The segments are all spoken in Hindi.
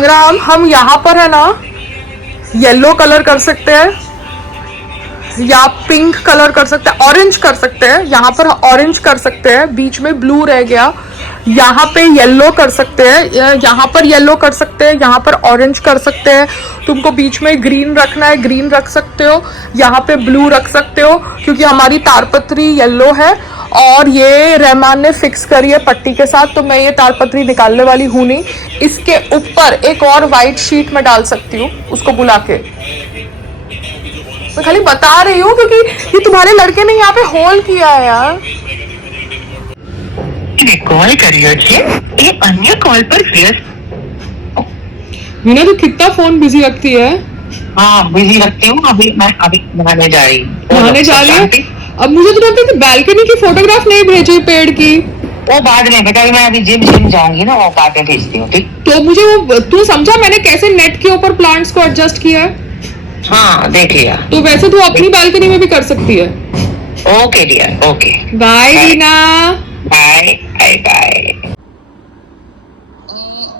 संग्राम, हम यहाँ पर है ना येलो कलर कर सकते हैं या पिंक कलर कर सकते हैं, ऑरेंज कर सकते हैं। यहाँ पर ऑरेंज कर सकते हैं, बीच में ब्लू रह गया। यहाँ पे येलो कर सकते हैं, यहाँ पर येलो कर सकते हैं, यहाँ पर ऑरेंज कर सकते हैं। तुमको बीच में ग्रीन रखना है, ग्रीन रख सकते हो। यहाँ पे ब्लू रख सकते हो, क्योंकि हमारी तारपत्री येलो है और ये रहमान ने फिक्स करी है पट्टी के साथ, तो मैं ये तारपत्री निकालने वाली हूँ नहीं। इसके ऊपर एक और वाइट शीट में डाल सकती हूँ उसको बुला के। मैं खाली बता रही हूँ क्योंकि ये तुम्हारे लड़के ने यहाँ पे होल किया है यार। कॉल करिए ये अन्य कॉल पर व्यस्त। मीना तो कितना फोन बिजी रखती है। हाँ बिजी रखती हूँ। अभी मैं नहाने जा रही हूँ। नहाने जा रही है? अब मुझे तो लगता है कि बैल्कनी की फोटोग्राफ नहीं भेजी पेड़ की। वो बाद में बेटा, मैं अभी जिम जाऊंगी ना, वो बाद में भेजती हूँ। ठीक, तो मुझे वो तू समझा मैंने कैसे नेट के ऊपर प्लांट्स को एडजस्ट किया है? हाँ देख लिया। तो वैसे तू अपनी बैल्कनी में भी कर सकती है। Okay dear, okay bye Reena. Bye bye bye.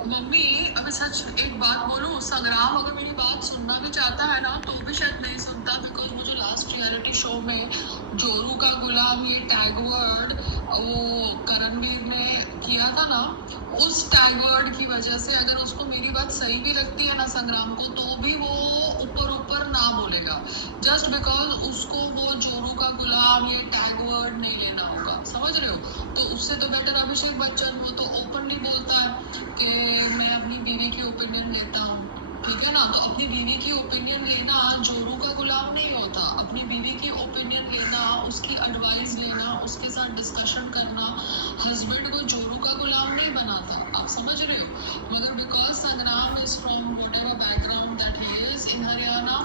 Mummy अभी सच एक बात बोलूं, संग्राम अगर मेरी बात सुनना भी चाहता है ना तो भी शायद नहीं सुनता, बिकॉज मुझे लास्ट रियलिटी शो में जोरू का गुलाम ये टैग वर्ड वो करणवीर ने किया था ना, उस टैग वर्ड की वजह से अगर उसको मेरी बात सही भी लगती है ना संग्राम को, तो भी वो ऊपर ऊपर ना बोलेगा, जस्ट बिकॉज उसको वो जोरू का गुलाम ये टैग वर्ड नहीं लेना होगा, समझ रहे हो? तो उससे तो बेटर अभिषेक बच्चन, वो तो ओपनली बोलता है कि मैं अपनी बीवी की ओपिनियन लेता हूँ, ठीक है ना? तो अपनी बीवी की ओपिनियन लेना जोरू का गुलाम नहीं होता। अपनी बीवी की ओपिनियन लेना, उसकी एडवाइस लेना, उसके साथ डिस्कशन करना हस्बैंड को जोरू का गुलाम नहीं बनाता, आप समझ रहे हो? मगर बिकॉज संग्राम is from whatever background that he is in Haryana,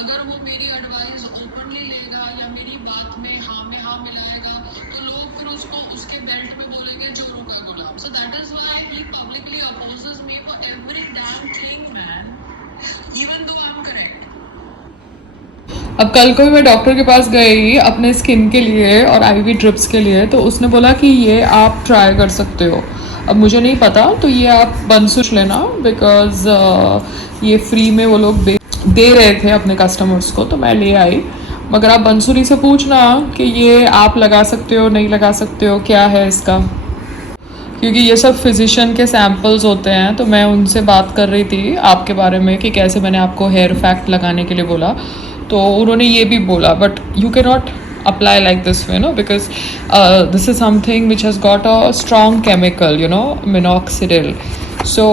अगर वो मेरी एडवाइस ओपनली लेगा या मेरी बात में हाँ मिलाएगा, तो लोग फिर उसको उसके बेल्ट में बोलेंगे जोरू का गुलाम। So that is why he publicly opposes me for every damn thing man, even though I M correct. अब कल को मैं डॉक्टर के पास गई अपने स्किन के लिए और आईवी ड्रिप्स के लिए, तो उसने बोला कि ये आप ट्राई कर सकते हो। अब मुझे नहीं पता, तो ये आप बंसुश लेना, बिकॉज ये फ्री में वो लोग दे रहे थे अपने कस्टमर्स को, तो मैं ले आई। मगर आप बंसुरी से पूछना कि ये आप लगा सकते हो नहीं लगा सकते हो, क्या है इसका, क्योंकि ये सब फिजिशियन के सैम्पल्स होते हैं। तो मैं उनसे बात कर रही थी आपके बारे में कि कैसे मैंने आपको हेयर फैक्ट लगाने के लिए बोला, तो उन्होंने ये भी बोला but you can not apply like this way, no, because this is something which has got a strong chemical, you know, minoxidil, so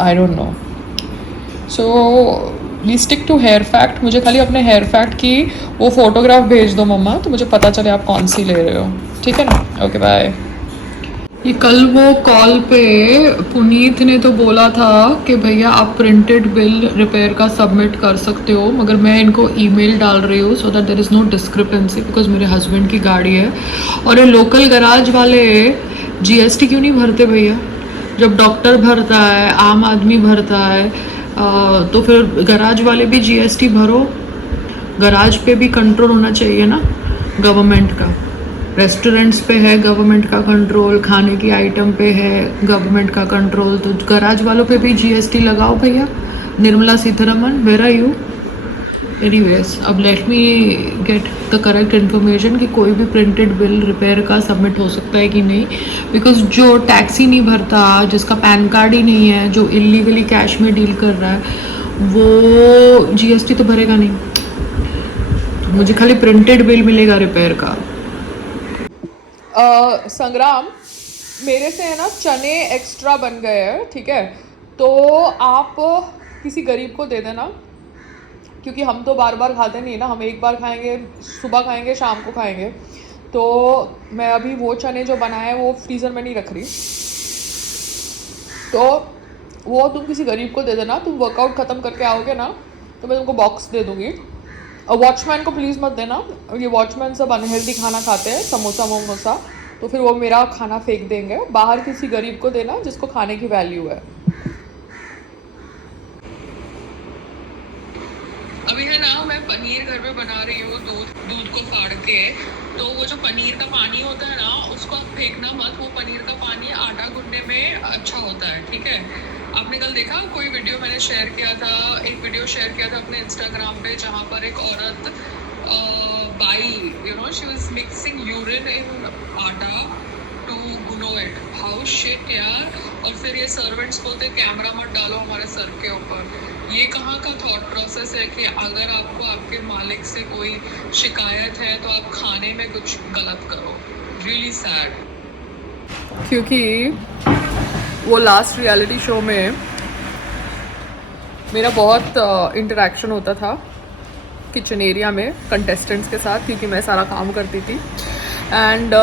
I don't know, so we stick to hair fact। मुझे खाली अपने हेयर फैक्ट की वो फोटोग्राफ भेज दो मम्मा, तो मुझे पता चले आप कौन सी ले रहे हो, ठीक है ना? Okay bye. ये कल वो कॉल पे पुनीत ने तो बोला था कि भैया आप प्रिंटेड बिल रिपेयर का सबमिट कर सकते हो, मगर मैं इनको ईमेल डाल रही हूँ so that there is no discrepancy, because मेरे हस्बैंड की गाड़ी है और ये लोकल गराज वाले जीएसटी क्यों नहीं भरते भैया? जब डॉक्टर भरता है, आम आदमी भरता है, तो फिर गराज वाले भी जीएसटी भरो। गराज पे भी कंट्रोल होना चाहिए ना गवर्नमेंट का। रेस्टोरेंट्स पे है गवर्नमेंट का कंट्रोल, खाने की आइटम पे है गवर्नमेंट का कंट्रोल, तो गराज वालों पे भी जीएसटी लगाओ भैया। Nirmala Sitharaman, where are you? Anyways, अब let me get the correct information कि कोई भी प्रिंटेड बिल रिपेयर का सबमिट हो सकता है कि नहीं, बिकॉज जो टैक्सी नहीं भरता, जिसका पैन कार्ड ही नहीं है, जो इलीगली कैश में डील कर रहा है, वो जीएसटी तो भरेगा नहीं। तो मुझे खाली प्रिंटेड बिल मिलेगा रिपेयर का। संग्राम, मेरे से है ना चने एक्स्ट्रा बन गए हैं, ठीक है? तो आप किसी गरीब को दे देना, क्योंकि हम तो बार बार खाते नहीं ना, हम एक बार खाएंगे, सुबह खाएंगे, शाम को खाएंगे। तो मैं अभी वो चने जो बनाए हैं वो फ्रीज़र में नहीं रख रही, तो वो तुम किसी गरीब को दे देना। तुम वर्कआउट ख़त्म करके आओगे ना तो मैं तुमको बॉक्स दे दूँगी। और वॉचमैन को प्लीज़ मत देना, ये वॉचमैन सब अनहेल्दी खाना खाते हैं, समोसा वमोसा, तो फिर वो मेरा खाना फेंक देंगे। बाहर किसी गरीब को देना जिसको खाने की वैल्यू है। अभी है ना मैं पनीर घर पे बना रही हूँ, दूध को फाड़ के, तो वो जो पनीर का पानी होता है ना उसको आप फेंकना मत, वो पनीर का पानी आटा गूंदने में अच्छा होता है, ठीक है? आपने कल देखा कोई वीडियो मैंने शेयर किया था, एक वीडियो शेयर किया था अपने इंस्टाग्राम पे जहाँ पर एक औरत by she was mixing urine in आटा टू ग्नो इट। हाउ शिट यार। और फिर ये सर्वेंट्स बोलते कैमरा मत डालो हमारे सर के ऊपर। ये कहाँ का थॉट प्रोसेस है कि अगर आपको आपके मालिक से कोई शिकायत है तो आप खाने में कुछ गलत करो। Really sad. क्योंकि वो लास्ट रियलिटी शो में मेरा बहुत इंटरेक्शन होता था किचन एरिया में कंटेस्टेंट्स के साथ, क्योंकि मैं सारा काम करती थी एंड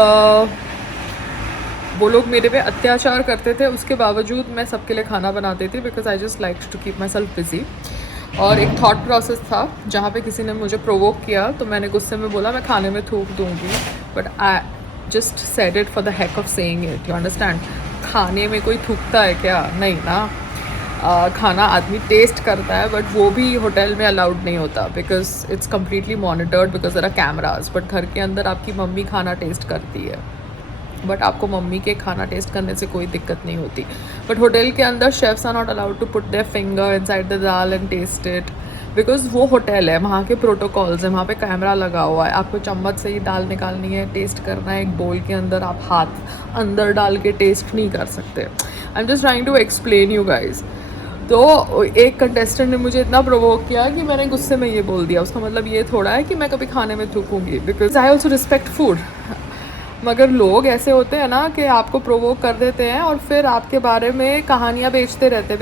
वो लोग मेरे पे अत्याचार करते थे। उसके बावजूद मैं सबके लिए खाना बनाती थी because I just like to keep myself busy. और एक थॉट प्रोसेस था जहाँ पे किसी ने मुझे प्रोवोक किया तो मैंने गुस्से में बोला मैं खाने में थूक दूँगी, but I just said it for the heck of saying it. You understand? खाने में कोई थूकता है क्या? नहीं ना। खाना आदमी टेस्ट करता है, बट वो भी होटल में अलाउड नहीं होता because it's completely monitored because there are cameras. But घर के अंदर आपकी मम्मी खाना टेस्ट करती है, बट आपको मम्मी के खाना टेस्ट करने से कोई दिक्कत नहीं होती। बट होटल के अंदर chefs are not allowed to put their finger inside the dal and taste it because वो होटल है, वहाँ के प्रोटोकॉल्स हैं, वहाँ पे कैमरा लगा हुआ है। आपको चम्मच से ही दाल निकालनी है, टेस्ट करना है। एक बोल के अंदर आप हाथ अंदर डाल के टेस्ट नहीं कर सकते। I am just trying to explain you guys. तो एक कंटेस्टेंट ने मुझे इतना प्रोवोक किया कि मैंने गुस्से में ये बोल दिया। उसका मतलब ये थोड़ा है कि मैं कभी खाने में थूकूंगी, because I also respect food. मगर लोग ऐसे होते हैं ना कि आपको प्रोवोक कर देते हैं और फिर आपके बारे में कहानियाँ बेचते रहते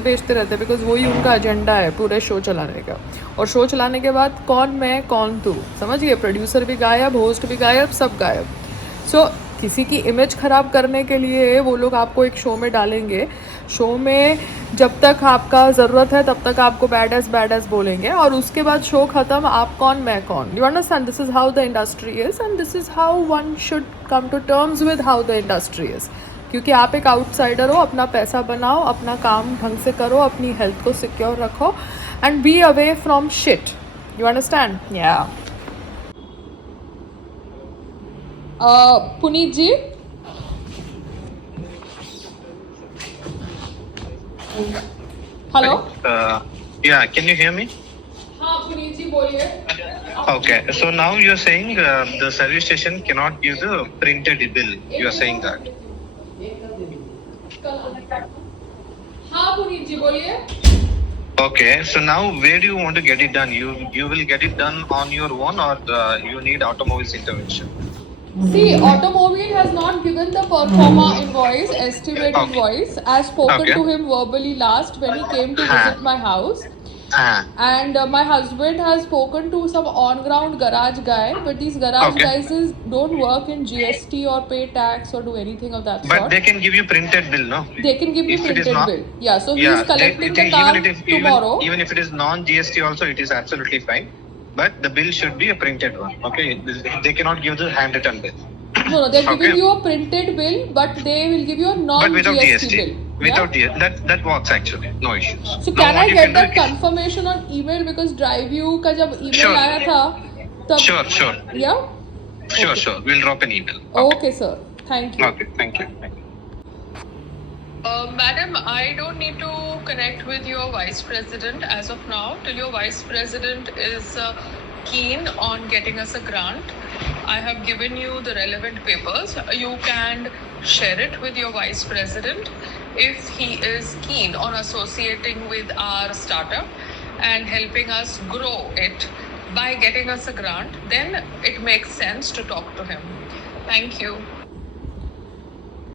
बिकॉज वही उनका एजेंडा है पूरे शो चलाने का। और शो चलाने के बाद कौन मैं कौन तू, समझिए, प्रोड्यूसर भी गायब, होस्ट भी गायब, सब गायब। सो किसी की इमेज ख़राब करने के लिए वो लोग आपको एक शो में डालेंगे। शो में जब तक आपका ज़रूरत है तब तक आपको बैड एस बोलेंगे और उसके बाद शो ख़त्म, आप कौन मैं कौन। You understand? This is how the industry is and this is how one should come to terms with how the industry is. क्योंकि आप एक आउटसाइडर हो, अपना पैसा बनाओ, अपना काम ढंग से करो, अपनी हेल्थ को सिक्योर रखो and be away from shit. You understand? या पुनीत जी, hello. Yeah, can you hear me? हाँ पुनीत जी बोलिए। Okay, so now you're saying the service station cannot give the printed bill. You're saying that. हाँ पुनीत जी बोलिए। Okay, so now where do you want to get it done? You will get it done on your own, or you need automobile's intervention? See, automobile has not given the performa invoice, estimate invoice. I spoken to him verbally last when he came to visit my house. And my husband has spoken to some on-ground garage guy, but these garage guys don't work in GST or pay tax or do anything of that sort. But they can give you printed bill, no? They can give you printed bill. Yeah, so he is collecting the car tomorrow. Even if it is non-GST also, it is absolutely fine. But the bill should be a printed one, okay? They cannot give the handwritten bill. No, they're giving you a printed bill, but they will give you a non-GST bill. Without GST, that works actually, no issues. So can I get that confirmation on email, because DriveView का जब email आया था तब Sure. Yeah? Sure. We'll drop an email. Okay, sir. Thank you. Okay, thank you. Madam, I don't need to connect with your vice president as of now till your vice president is keen on getting us a grant. I have given you the relevant papers. You can share it with your vice president. If he is keen on associating with our startup and helping us grow it by getting us a grant, then it makes sense to talk to him. Thank you.